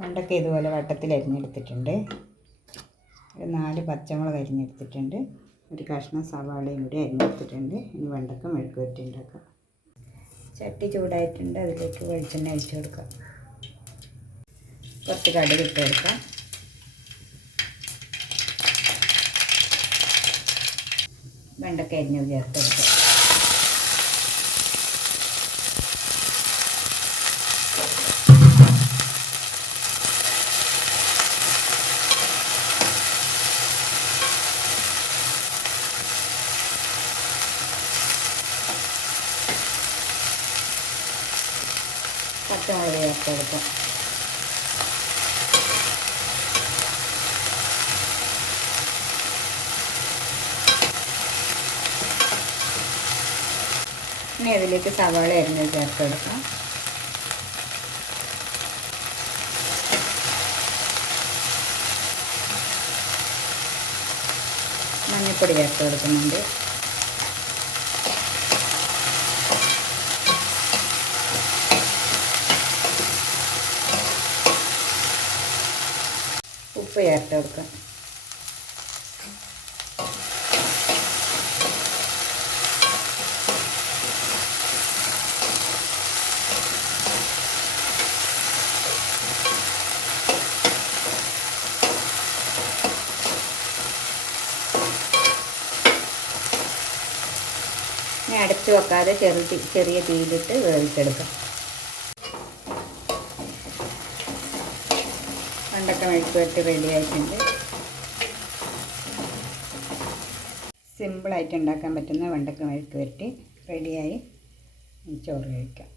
വെണ്ടയ്ക്ക ഇതുപോലെ വട്ടത്തിൽ അരിഞ്ഞെടുത്തിട്ടുണ്ട്. ഒരു നാല് പച്ചമുളക് അരിഞ്ഞെടുത്തിട്ടുണ്ട്. ഒരു കഷ്ണം സവാളയും കൂടി അരിഞ്ഞെടുത്തിട്ടുണ്ട്. ഇനി വെണ്ടക്ക മെഴുക്ക് വരട്ടി ഉണ്ടാക്കാം ചട്ടി ചൂടായിട്ടുണ്ട്. അതിലേക്ക് വെളിച്ചെണ്ണ അഴിച്ചു കൊടുക്കാം. കുറച്ച് കടുക് ഇട്ട് വെണ്ടക്ക അരിഞ്ഞത് ചേർത്ത് പച്ചമുളക് ചേർത്ത് കൊടുക്കാം. ഇനി അതിലേക്ക് സവാള അരിഞ്ഞ് ചേർത്ത് കൊടുക്കാം. മഞ്ഞൾപ്പൊടി ചേർത്ത് കൊടുക്കുന്നുണ്ട്. ഉപ്പ് ചേർത്ത് കൊടുക്കാം. അടച്ചു വെക്കാതെ ചെറു ചെറിയ തീയിലിട്ട് വേവിച്ചെടുക്കാം. പണ്ടൊക്കെ മെഴുക്ക് റെഡിയായിട്ടുണ്ട് റെഡി ആയിട്ടുണ്ട്. സിമ്പിളായിട്ട് ഉണ്ടാക്കാൻ പറ്റുന്ന വെണ്ടക്ക മെഴുക്ക് വരട്ടി റെഡിയായി ചോറ് കഴിക്കാം.